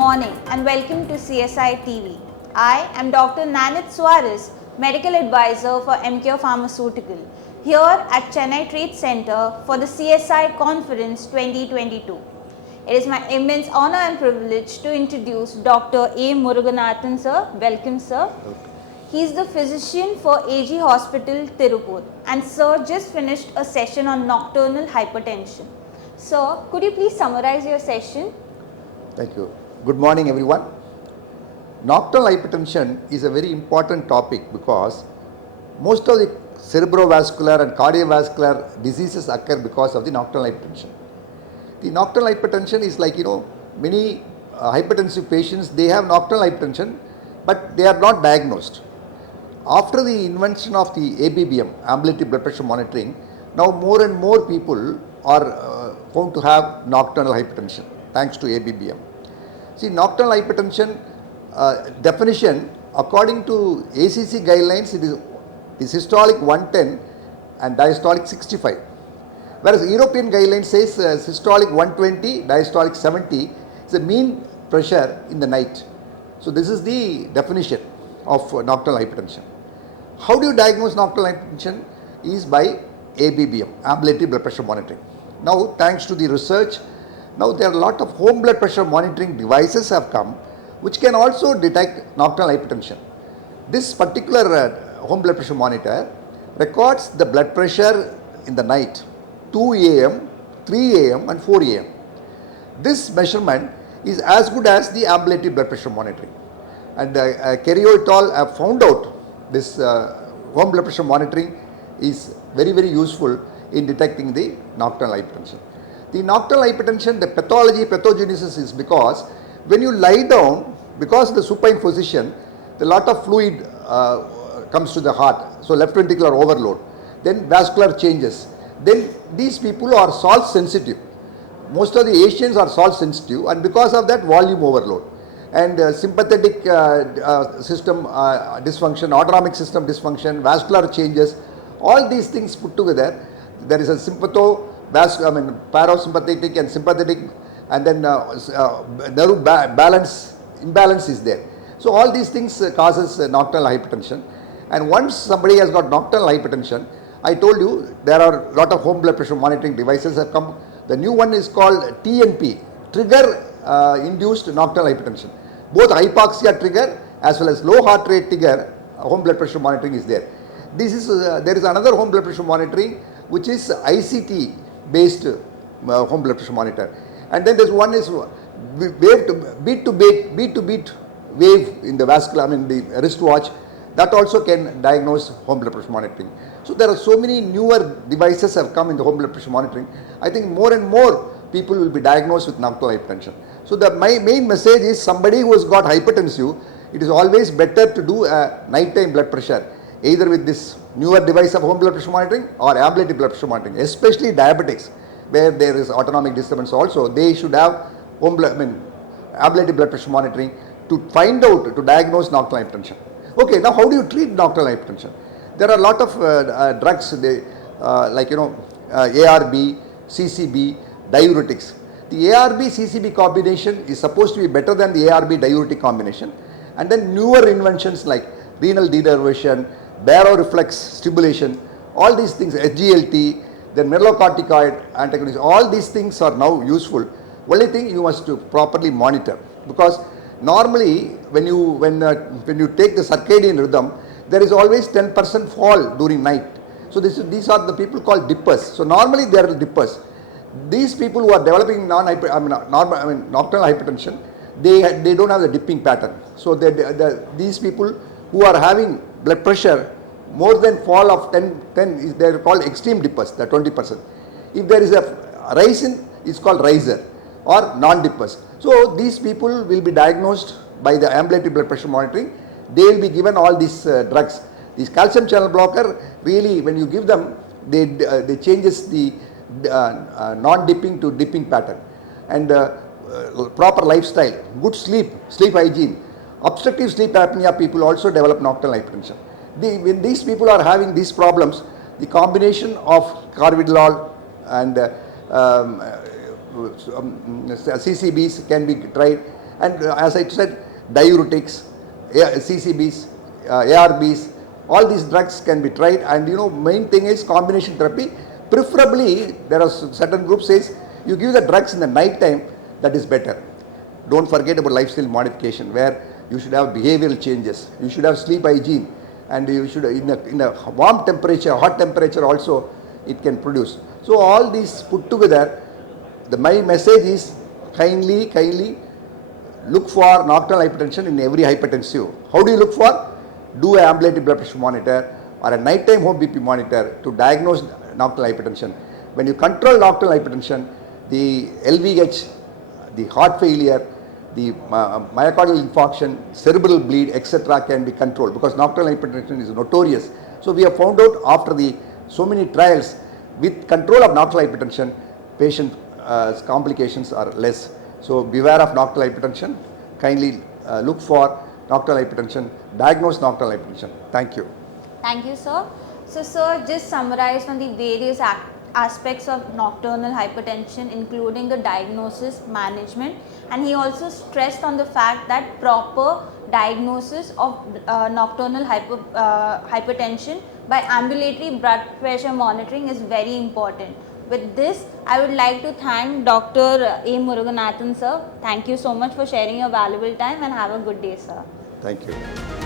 morning and welcome to CSI TV. I am Dr. Nanit Suarez, Medical Advisor for EMCURE Pharmaceuticals, here at Chennai Trade Center for the CSI Conference 2022. It is my immense honor and privilege to introduce Dr. A. Murugnathan sir. Welcome sir. He is the physician for AG Hospital, Tirupur, and sir just finished a session on nocturnal hypertension. Sir, could you please summarize your session? Thank you. Good morning everyone. Nocturnal hypertension is a very important topic because most of the cerebrovascular and cardiovascular diseases occur because of the nocturnal hypertension. The nocturnal hypertension is like, many hypertensive patients, they have nocturnal hypertension, but they are not diagnosed. After the invention of the ABBM, ambulatory blood pressure monitoring, now more and more people are found to have nocturnal hypertension thanks to ABBM. See, nocturnal hypertension definition, according to ACC guidelines, it is systolic 110 and diastolic 65. Whereas European guidelines says systolic 120, diastolic 70 is the mean pressure in the night. So this is the definition of nocturnal hypertension. How do you diagnose nocturnal hypertension? Is by ABBM, ambulatory blood pressure monitoring. Now, thanks to the research, now there are a lot of home blood pressure monitoring devices have come which can also detect nocturnal hypertension. This particular home blood pressure monitor records the blood pressure in the night, 2 a.m., 3 a.m. and 4 a.m. This measurement is as good as the ambulatory blood pressure monitoring. And Kerio et al. Have found out this home blood pressure monitoring is very, very useful in detecting the nocturnal hypertension. The nocturnal hypertension, the pathogenesis is because when you lie down, because of the supine position, a lot of fluid comes to the heart, so left ventricular overload, then vascular changes. Then these people are salt sensitive. Most of the Asians are salt sensitive, and because of that, volume overload. And sympathetic system dysfunction, autonomic system dysfunction, vascular changes, all these things put together, there is a parasympathetic and sympathetic, and then nerve imbalance is there. So all these things causes nocturnal hypertension. And once somebody has got nocturnal hypertension, I told you there are a lot of home blood pressure monitoring devices have come. The new one is called TNP, trigger induced nocturnal hypertension. Both hypoxia trigger as well as low heart rate trigger home blood pressure monitoring is there. This is there is another home blood pressure monitoring which is ICT based home blood pressure monitor, and then this one is beat to beat wave in the vascular, the wristwatch, that also can diagnose home blood pressure monitoring. So there are so many newer devices have come in the home blood pressure monitoring. I think more and more people will be diagnosed with nocturnal hypertension. So my main message is somebody who has got hypertensive, it is always better to do a nighttime blood pressure, either with this newer device of home blood pressure monitoring or ambulatory blood pressure monitoring, especially diabetics where there is autonomic disturbance also. They should have ambulatory blood pressure monitoring to find out, to diagnose nocturnal hypertension. Okay, now how do you treat nocturnal hypertension? There are a lot of drugs, ARB, CCB, diuretics. The ARB CCB combination is supposed to be better than the ARB diuretic combination, and then newer inventions like renal denervation, baroreflex stimulation, all these things, SGLT, then mineralocorticoid antagonist, all these things are now useful. Only thing you must properly monitor, because normally when you take the circadian rhythm, there is always 10% fall during night. So these are the people called dippers. So normally they are dippers. These people who are developing nocturnal hypertension, they don't have the dipping pattern. So these people who are having blood pressure more than fall of 10 they are called extreme dippers, the 20%. If there is a rise in, it's called riser or non-dippers. So these people will be diagnosed by the ambulatory blood pressure monitoring. They will be given all these drugs. These calcium channel blocker, really when you give them, they changes the non-dipping to dipping pattern. And proper lifestyle, good sleep hygiene. Obstructive sleep apnea people also develop nocturnal hypertension. When these people are having these problems, the combination of carvedilol and CCBs can be tried, And as I said, diuretics, CCBs, ARBs, all these drugs can be tried, and main thing is combination therapy. Preferably, there are certain groups says you give the drugs in the night time, that is better. Don't forget about lifestyle modification, where you should have behavioral changes, you should have sleep hygiene, and you should in a warm temperature, hot temperature also it can produce. So all these put together, my message is kindly look for nocturnal hypertension in every hypertensive. How do you look for? Do an ambulatory blood pressure monitor or a nighttime home BP monitor to diagnose nocturnal hypertension. When you control nocturnal hypertension, the LVH, the heart failure, the myocardial infarction, cerebral bleed, etc. can be controlled, because nocturnal hypertension is notorious. So we have found out after so many trials, with control of nocturnal hypertension, patient complications are less. So beware of nocturnal hypertension. Kindly look for nocturnal hypertension, diagnose nocturnal hypertension. Thank you. Thank you, sir. So, sir, just summarize on the various aspects of nocturnal hypertension, including the diagnosis, management, and he also stressed on the fact that proper diagnosis of nocturnal hypertension by ambulatory blood pressure monitoring is very important. With this, I would like to thank Dr. A. Murugnathan, sir. Thank you so much for sharing your valuable time, and have a good day, sir. Thank you.